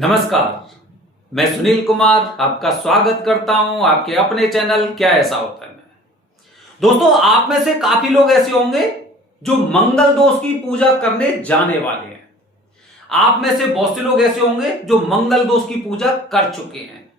नमस्कार, मैं सुनील कुमार आपका स्वागत करता हूं आपके अपने चैनल क्या ऐसा होता है में। दोस्तों, आप में से काफी लोग ऐसे होंगे जो मंगल दोष की पूजा करने जाने वाले हैं। आप में से बहुत से लोग ऐसे होंगे जो मंगल दोष की पूजा कर चुके हैं।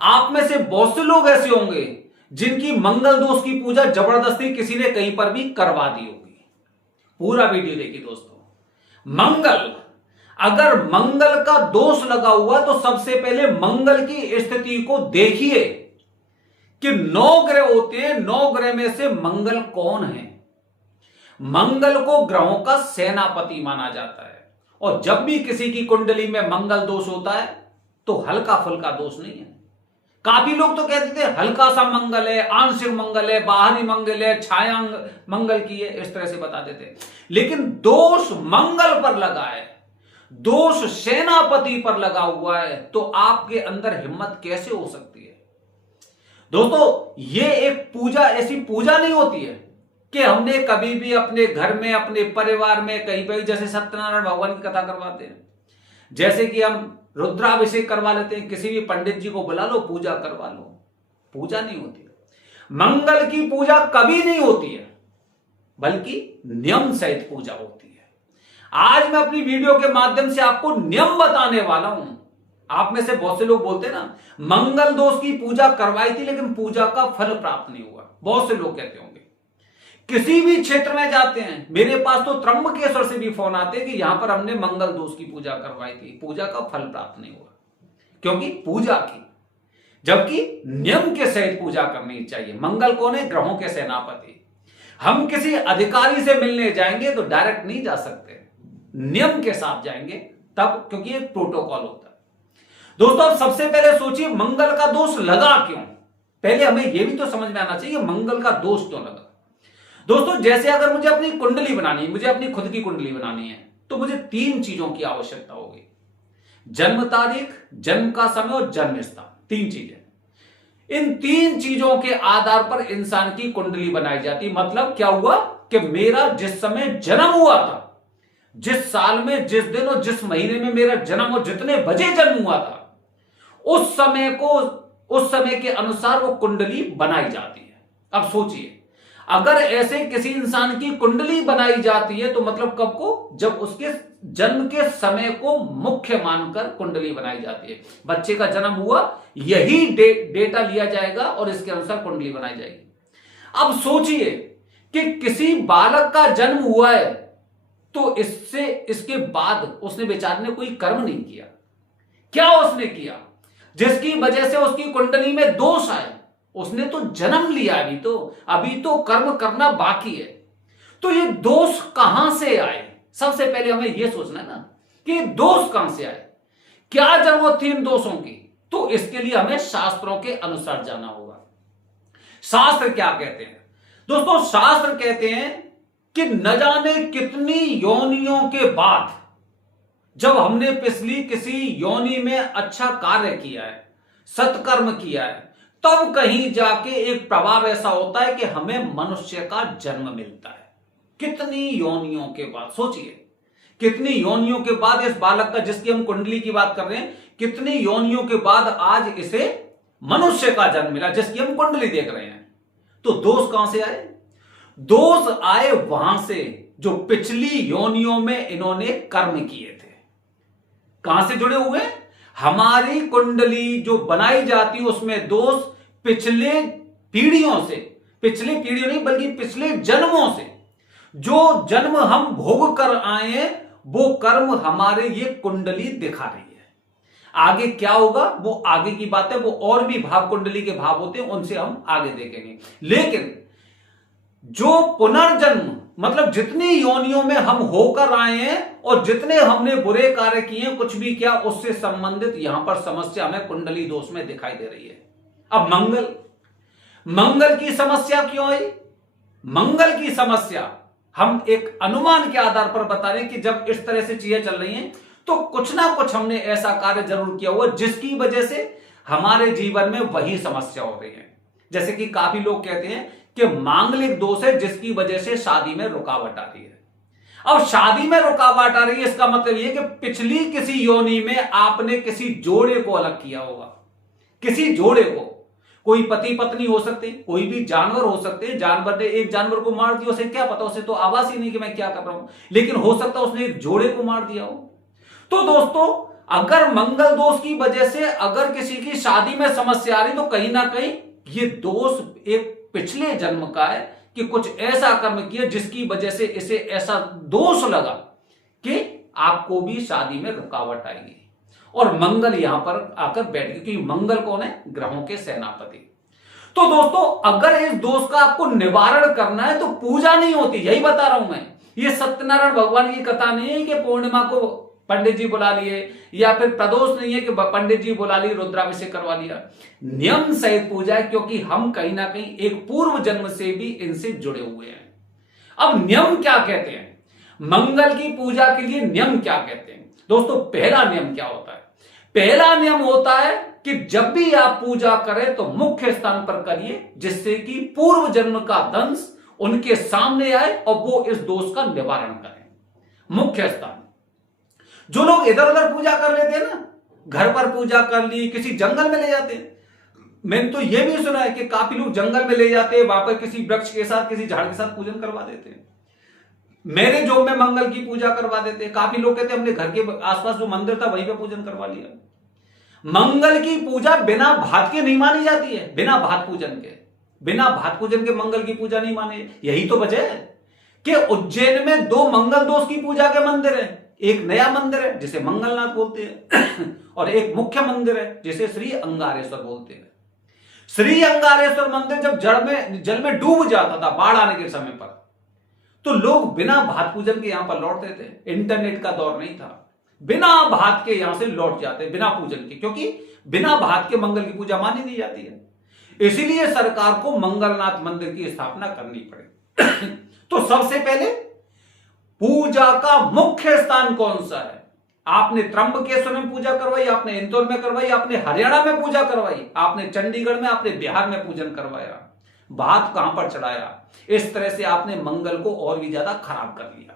आप में से बहुत से लोग ऐसे होंगे जिनकी मंगल दोष की पूजा जबरदस्ती किसी ने कहीं पर भी करवा दी होगी। पूरा वीडियो देखिए दोस्तों। अगर मंगल का दोष लगा हुआ तो सबसे पहले मंगल की स्थिति को देखिए कि 9 ग्रह होते हैं। 9 ग्रह में से मंगल कौन है? मंगल को ग्रहों का सेनापति माना जाता है और जब भी किसी की कुंडली में मंगल दोष होता है तो हल्का फुल्का दोष नहीं है। काफी लोग तो कहते थे हल्का सा मंगल है, आंशिक मंगल है, बाहरी मंगल है, छाया मंगल की है, इस तरह से बता देते। लेकिन दोष मंगल पर लगा है, दोष सेनापति पर लगा हुआ है, तो आपके अंदर हिम्मत कैसे हो सकती है? दोस्तों, ये एक पूजा ऐसी पूजा नहीं होती है कि हमने कभी भी अपने घर में, अपने परिवार में, कहीं पर जैसे सत्यनारायण भगवान की कथा करवाते हैं, जैसे कि हम रुद्राभिषेक करवा लेते हैं, किसी भी पंडित जी को बुला लो, पूजा करवा लो। पूजा नहीं होती है। मंगल की पूजा कभी नहीं होती है, बल्कि नियम सहित पूजा होती है। आज मैं अपनी वीडियो के माध्यम से आपको नियम बताने वाला हूं। आप में से बहुत से लोग बोलते हैं ना, मंगल दोष की पूजा करवाई थी लेकिन पूजा का फल प्राप्त नहीं हुआ। बहुत से लोग कहते होंगे, किसी भी क्षेत्र में जाते हैं, मेरे पास तो त्र्यंबकेश्वर से भी फोन आते हैं कि यहां पर हमने मंगल दोष की पूजा करवाई थी, पूजा का फल प्राप्त नहीं हुआ। क्योंकि पूजा की, जबकि नियम के सहित पूजा करनी चाहिए। मंगल कौन है? ग्रहों के सेनापति। हम किसी अधिकारी से मिलने जाएंगे तो डायरेक्ट नहीं जा सकते, नियम के साथ जाएंगे तब, क्योंकि एक प्रोटोकॉल होता है। दोस्तों, अब सबसे पहले सोचिए मंगल का दोष लगा क्यों? पहले हमें यह भी तो समझ में आना चाहिए मंगल का दोष क्यों लगा। दोस्तों, जैसे अगर मुझे अपनी कुंडली बनानी है, मुझे अपनी खुद की कुंडली बनानी है, तो मुझे 3 चीजों की आवश्यकता होगी: जन्म तारीख, जन्म का समय और जन्म स्थान। 3 चीजें। इन 3 चीजों के आधार पर इंसान की कुंडली बनाई जाती। मतलब क्या हुआ कि मेरा जिस समय जन्म हुआ था, जिस साल में, जिस दिन और जिस महीने में मेरा जन्म और जितने बजे जन्म हुआ था, उस समय के अनुसार वो कुंडली बनाई जाती है। अब सोचिए, अगर ऐसे किसी इंसान की कुंडली बनाई जाती है तो मतलब कब को? जब उसके जन्म के समय को मुख्य मानकर कुंडली बनाई जाती है। बच्चे का जन्म हुआ, यही डेटा लिया जाएगा और इसके अनुसार कुंडली बनाई जाएगी। अब सोचिए कि किसी बालक का जन्म हुआ है तो इसके बाद उसने बेचारे ने कोई कर्म नहीं किया। क्या उसने किया जिसकी वजह से उसकी कुंडली में दोष आए? उसने तो जन्म लिया, अभी तो कर्म करना बाकी है। तो ये दोष कहां से आए? सबसे पहले हमें यह सोचना है ना कि दोष कहां से आए, क्या जरूरत थी इन दोषों की? तो इसके लिए हमें शास्त्रों के अनुसार जाना होगा। शास्त्र क्या कहते हैं? दोस्तों, शास्त्र कहते हैं कि न जाने कितनी योनियों के बाद, जब हमने पिछली किसी योनि में अच्छा कार्य किया है, सत्कर्म किया है, तब कहीं जाके एक प्रभाव ऐसा होता है कि हमें मनुष्य का जन्म मिलता है। कितनी योनियों के बाद, सोचिए कितनी योनियों के बाद इस बालक का, जिसकी हम कुंडली की बात कर रहे हैं, कितनी योनियों के बाद आज इसे मनुष्य का जन्म मिला, जिसकी हम कुंडली देख रहे हैं। तो दोष कहां से आए? दोष आए वहां से जो पिछली योनियों में इन्होंने कर्म किए थे। कहां से जुड़े हुए? हमारी कुंडली जो बनाई जाती है उसमें दोष पिछले पीढ़ियों से, पिछली पीढ़ियों नहीं बल्कि पिछले जन्मों से, जो जन्म हम भोग कर आए हैं, वो कर्म हमारे ये कुंडली दिखा रही है। आगे क्या होगा वो आगे की बात है, वो और भी भाव कुंडली के भाव होते हैं, उनसे हम आगे देखेंगे। लेकिन जो पुनर्जन्म, मतलब जितनी योनियों में हम होकर आए हैं और जितने हमने बुरे कार्य किए हैं, कुछ भी किया, उससे संबंधित यहां पर समस्या हमें कुंडली दोष में दिखाई दे रही है। अब मंगल की समस्या क्यों आई? मंगल की समस्या हम एक अनुमान के आधार पर बता रहे हैं कि जब इस तरह से चीजें चल रही हैं तो कुछ ना कुछ हमने ऐसा कार्य जरूर किया हुआ जिसकी वजह से हमारे जीवन में वही समस्या हो रही है। जैसे कि काफी लोग कहते हैं कि मांगलिक दोष है जिसकी वजह से शादी में रुकावट आ रही है। अब शादी में रुकावट आ रही है, इसका मतलब यह कि पिछली किसी योनि में आपने किसी जोड़े को अलग किया होगा। किसी जोड़े को, कोई पति पत्नी हो सकते, कोई भी जानवर हो सकते। जानवर ने एक जानवर को मार दिया, उसे क्या पता, उसे तो आवाज ही नहीं कि मैं क्या कर रहा हूं, लेकिन हो सकता उसने एक जोड़े को मार दिया हो। तो दोस्तों, अगर मंगल दोष की वजह से अगर किसी की शादी में समस्या आ रही, तो कहीं ना कहीं ये दोष एक पिछले जन्म का है कि कुछ ऐसा कर्म किया जिसकी वजह से इसे ऐसा दोष लगा कि आपको भी शादी में रुकावट आएगी। और मंगल यहां पर आकर बैठ गए, क्योंकि मंगल कौन है? ग्रहों के सेनापति। तो दोस्तों, अगर इस दोष का आपको निवारण करना है तो पूजा नहीं होती, यही बता रहा हूं मैं। ये सत्यनारायण भगवान की कथा नहीं है कि पूर्णिमा को पंडित जी बुला लिए, या फिर प्रदोष नहीं है कि पंडित जी बुला लिए, रुद्राभिषेक करवा लिया। नियम सहित पूजा है, क्योंकि हम कहीं ना कहीं एक पूर्व जन्म से भी इनसे जुड़े हुए हैं। अब नियम क्या कहते हैं? मंगल की पूजा के लिए नियम क्या कहते हैं? दोस्तों, पहला नियम क्या होता है? पहला नियम होता है कि जब भी आप पूजा करें तो मुख्य स्थान पर करिए, जिससे कि पूर्व जन्म का दंश उनके सामने आए और वो इस दोष का निवारण करें। मुख्य स्थान। जो लोग इधर उधर पूजा कर लेते हैं ना, घर पर पूजा कर ली, किसी जंगल में ले जाते हैं। मैंने तो यह भी सुना है कि काफी लोग जंगल में ले जाते हैं, वहां पर किसी वृक्ष के साथ, किसी झाड़ के साथ पूजन करवा देते हैं। मेरे जॉब में मंगल की पूजा करवा देते हैं। काफी लोग कहते हैं हमने घर के आसपास जो मंदिर था वहीं पे पूजन करवा लिया। मंगल की पूजा बिना भात के नहीं मानी जाती है। बिना भात पूजन के मंगल की पूजा नहीं मानी। यही तो वजह है कि उज्जैन में 2 मंगल दोष की पूजा के मंदिर है। एक नया मंदिर है जिसे मंगलनाथ बोलते हैं और एक मुख्य मंदिर है जिसे श्री अंगारेश्वर बोलते हैं। श्री अंगारेश्वर मंदिर जब जल में डूब जाता था बाढ़ आने के समय पर, तो लोग बिना भात पूजन के यहां पर लौटते थे। इंटरनेट का दौर नहीं था, बिना भात के यहां से लौट जाते, बिना पूजन के, क्योंकि बिना भात के मंगल की पूजा मानी नहीं जाती है। इसीलिए सरकार को मंगलनाथ मंदिर की स्थापना करनी पड़े। तो सबसे पहले पूजा का मुख्य स्थान कौन सा है? आपने त्र्यंबकेश्वर में पूजा करवाई, आपने इंदौर में करवाई, आपने हरियाणा में पूजा करवाई, आपने चंडीगढ़ में, आपने बिहार में पूजन करवाया, भात कहां पर चढ़ाया। इस तरह से आपने मंगल को और भी ज्यादा खराब कर लिया।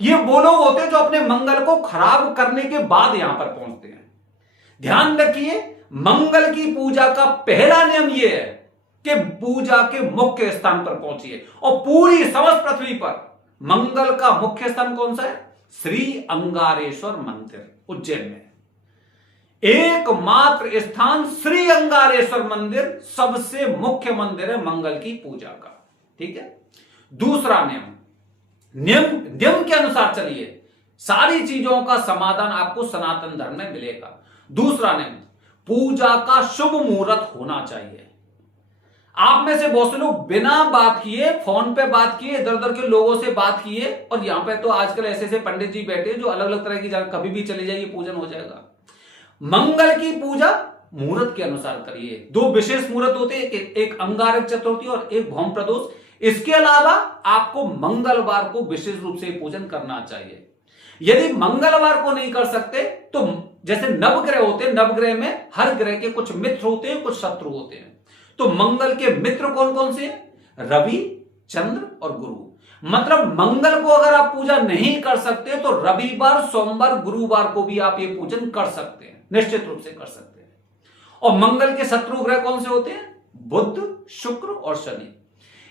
ये वो लोग होते हैं जो अपने मंगल को खराब करने के बाद यहां पर पहुंचते हैं। ध्यान रखिए, मंगल की पूजा का पहला नियम यह है कि पूजा के मुख्य स्थान पर पहुंचिए। और पूरी समस्त पृथ्वी पर मंगल का मुख्य स्थान कौन सा है? श्री अंगारेश्वर मंदिर उज्जैन में। एकमात्र स्थान श्री अंगारेश्वर मंदिर सबसे मुख्य मंदिर है मंगल की पूजा का। ठीक है। दूसरा नियम के अनुसार चलिए, सारी चीजों का समाधान आपको सनातन धर्म में मिलेगा। दूसरा नियम, पूजा का शुभ मुहूर्त होना चाहिए। आप में से बहुत से लोग बिना बात किए, फोन पे बात किए, इधर उधर के लोगों से बात किए, और यहां पे तो आजकल ऐसे ऐसे पंडित जी बैठे जो अलग अलग तरह की कभी भी चले जाइए पूजन हो जाएगा। मंगल की पूजा मुहूर्त के अनुसार करिए। 2 विशेष मुहूर्त होते हैं, एक अंगारक चतुर्थी और एक भौम प्रदोष। इसके अलावा आपको मंगलवार को विशेष रूप से पूजन करना चाहिए। यदि मंगलवार को नहीं कर सकते तो जैसे नवग्रह होते हैं, नवग्रह में हर ग्रह के कुछ मित्र होते हैं, कुछ शत्रु होते हैं। तो मंगल के मित्र कौन कौन से हैं? रवि, चंद्र और गुरु। मतलब मंगल को अगर आप पूजा नहीं कर सकते तो रविवार, सोमवार, गुरुवार को भी आप ये पूजन कर सकते हैं, निश्चित रूप से कर सकते हैं। और मंगल के शत्रु ग्रह कौन से होते हैं? बुध, शुक्र और शनि।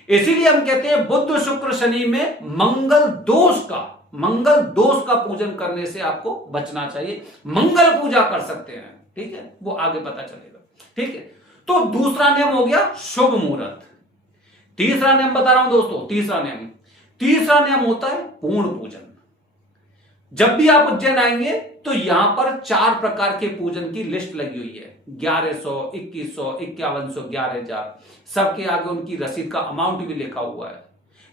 इसीलिए हम कहते हैं बुध, शुक्र, शनि में मंगल दोष का पूजन करने से आपको बचना चाहिए। मंगल पूजा कर सकते हैं, ठीक है, वो आगे पता चलेगा। ठीक है। तो दूसरा नियम हो गया शुभ मुहूर्त। तीसरा नियम बता रहा हूं दोस्तों, तीसरा नियम होता है पूर्ण पूजन। जब भी आप उज्जैन आएंगे तो यहां पर 4 प्रकार के पूजन की लिस्ट लगी हुई है। 1100, 2100, 5100, 11000, सबके आगे उनकी रसीद का अमाउंट भी लिखा हुआ है।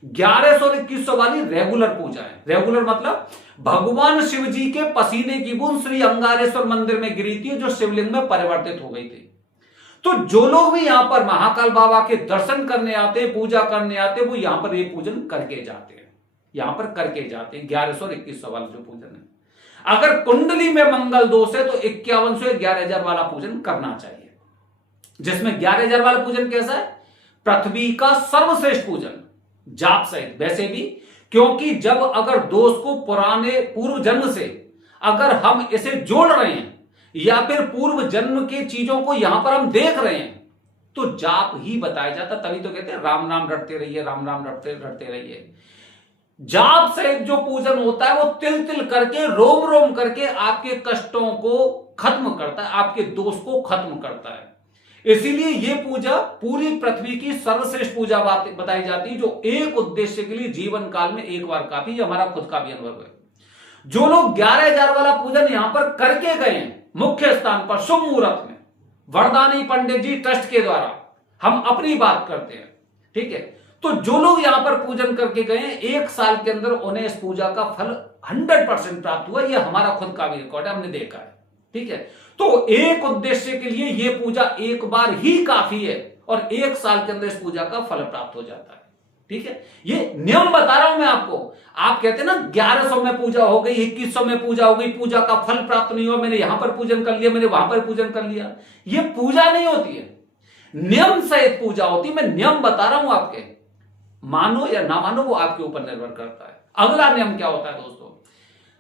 1100 और 2100 वाली रेगुलर पूजा है। रेगुलर मतलब भगवान शिव जी के पसीने की बूंद श्री अंगारेश्वर मंदिर में गिरी थी, जो शिवलिंग में परिवर्तित हो गई थी। तो जो लोग भी यहां पर महाकाल बाबा के दर्शन करने आते, पूजा करने आते, वो यहां पर ये पूजन करके जाते हैं। 1100 और 2100 वाला जो पूजन है। अगर कुंडली में मंगल दोष है तो 5100 या 11000 वाला पूजन करना चाहिए। जिसमें 11000 वाला पूजन कैसा है? पृथ्वी का सर्वश्रेष्ठ पूजन, जाप सहित। वैसे भी क्योंकि जब अगर दोष को पुराने पूर्व जन्म से अगर हम इसे जोड़ रहे हैं या फिर पूर्व जन्म की चीजों को यहां पर हम देख रहे हैं तो जाप ही बताया जाता। तभी तो कहते हैं राम नाम रटते रहिए, राम नाम रटते रहिए। जाप से जो पूजन होता है वो तिल तिल करके, रोम रोम करके आपके कष्टों को खत्म करता है, आपके दोष को खत्म करता है। इसीलिए ये पूजा पूरी पृथ्वी की सर्वश्रेष्ठ पूजा बताई जाती है, जो एक उद्देश्य के लिए जीवन काल में एक बार काफी। ये हमारा खुद का भी अनुभव है। जो लोग 11,000 वाला पूजन यहां पर करके गए हैं मुख्य स्थान पर शुभ मुहूर्त में, वरदानी पंडित जी ट्रस्ट के द्वारा, हम अपनी बात करते हैं, ठीक है। तो जो लोग यहां पर पूजन करके गए हैं, एक साल के अंदर उन्हें इस पूजा का फल 100% प्राप्त हुआ। यह हमारा खुद का भी रिकॉर्ड है, हमने देखा है, ठीक है। तो एक उद्देश्य के लिए यह पूजा एक बार ही काफी है और एक साल के अंदर इस पूजा का फल प्राप्त हो जाता है, ठीक है। ये नियम बता रहा हूं मैं आपको। आप कहते हैं ना 1100 में पूजा हो गई, 2100 में पूजा हो गई, पूजा का फल प्राप्त नहीं हुआ, मैंने यहां पर पूजन कर लिया, मैंने वहां पर पूजन कर लिया। ये पूजा नहीं होती है, नियम सहित पूजा होती है। मैं नियम बता रहा हूं आपके, मानो या ना मानो वो आपके ऊपर निर्भर करता है। अगला नियम क्या होता है दोस्तों,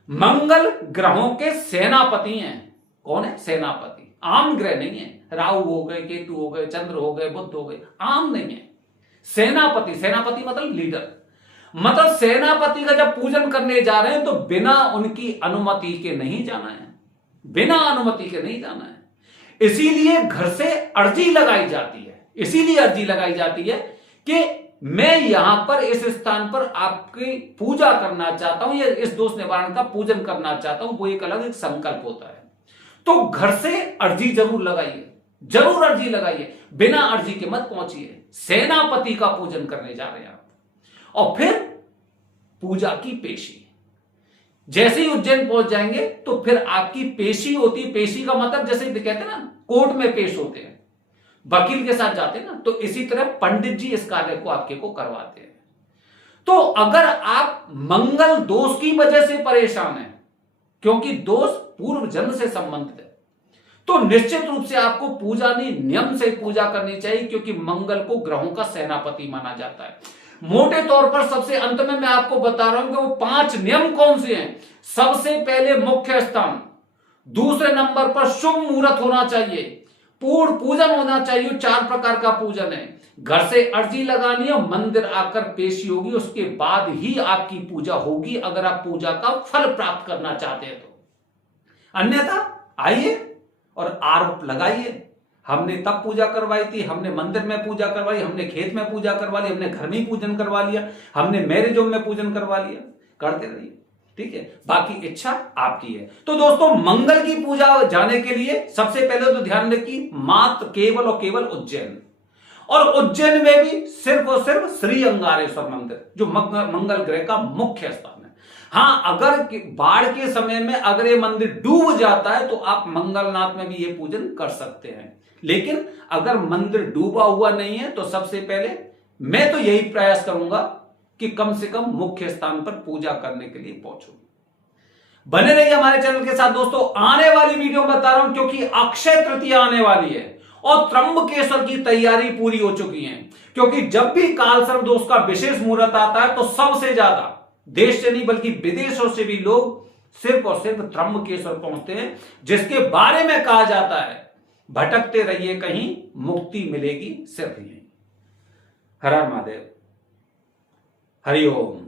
मंगल ग्रहों के सेनापति हैं। कौन है? सेनापति। आम ग्रह नहीं है, राहु हो गए, केतु हो गए, चंद्र हो गए, बुध हो गए, आम नहीं है। सेनापति, सेनापति मतलब लीडर, मतलब सेनापति का जब पूजन करने जा रहे हैं तो बिना उनकी अनुमति के नहीं जाना है, बिना अनुमति के नहीं जाना है। इसीलिए घर से अर्जी लगाई जाती है, इसीलिए अर्जी लगाई जाती है कि मैं यहां पर इस स्थान पर आपकी पूजा करना चाहता हूं या इस दोष निवारण का पूजन करना चाहता हूं। वो एक अलग एक संकल्प होता है। तो घर से अर्जी जरूर लगाइए, जरूर अर्जी लगाइए, बिना अर्जी के मत पहुंचिए। सेनापति का पूजन करने जा रहे हैं आप। और फिर पूजा की पेशी, जैसे ही उज्जैन पहुंच जाएंगे तो फिर आपकी पेशी होती है। पेशी का मतलब जैसे कहते हैं ना कोर्ट में पेश होते हैं, वकील के साथ जाते हैं ना, तो इसी तरह पंडित जी इस कार्य को आपके को करवाते हैं। तो अगर आप मंगल दोष की वजह से परेशान हैं, क्योंकि दोष पूर्व जन्म से संबंधित है, तो निश्चित रूप से आपको पूजा नहीं, नियम से पूजा करनी चाहिए, क्योंकि मंगल को ग्रहों का सेनापति माना जाता है। मोटे तौर पर सबसे अंत में मैं आपको बता रहा हूं कि वो 5 नियम कौन से हैं। सबसे पहले मुख्य स्थान, दूसरे नंबर पर शुभ मुहूर्त होना चाहिए, पूर्ण पूजन होना चाहिए। 4 प्रकार का पूजन है। घर से अर्जी लगानी है, मंदिर आकर पेशी होगी, उसके बाद ही आपकी पूजा होगी, अगर आप पूजा का फल प्राप्त करना चाहते हैं तो। अन्यथा आइए और आरोप लगाइए, हमने तब पूजा करवाई थी, हमने मंदिर में पूजा करवाई, हमने खेत में पूजा करवा ली, हमने घर में ही पूजन करवा लिया, हमने मैरिज होम में पूजन करवा लिया। करते रहिए, ठीक है, बाकी इच्छा आपकी है। तो दोस्तों, मंगल की पूजा जाने के लिए सबसे पहले तो ध्यान रखिए, मात्र केवल और केवल उज्जैन, और उज्जैन में भी सिर्फ और सिर्फ श्री अंगारेश्वर मंदिर, जो मंगल ग्रह का मुख्य स्थान है। हां, अगर बाढ़ के समय में अगर ये मंदिर डूब जाता है तो आप मंगलनाथ में भी ये पूजन कर सकते हैं। लेकिन अगर मंदिर डूबा हुआ नहीं है तो सबसे पहले मैं तो यही प्रयास करूंगा कि कम से कम मुख्य स्थान पर पूजा करने के लिए पहुंचो। बने रहिए हमारे चैनल के साथ दोस्तों। आने वाली वीडियो बता रहा हूं, क्योंकि अक्षय तृतीया आने वाली है और त्र्यंबकेश्वर की तैयारी पूरी हो चुकी है। क्योंकि जब भी कालसर्प दोष का विशेष मुहूर्त आता है तो सबसे ज्यादा देश से नहीं बल्कि विदेशों से भी लोग सिर्फ और सिर्फ त्र्यंबकेश्वर पहुंचते हैं, जिसके बारे में कहा जाता है भटकते रहिए कहीं, मुक्ति मिलेगी सिर्फ यहीं। हर हर महादेव, हरि ओम।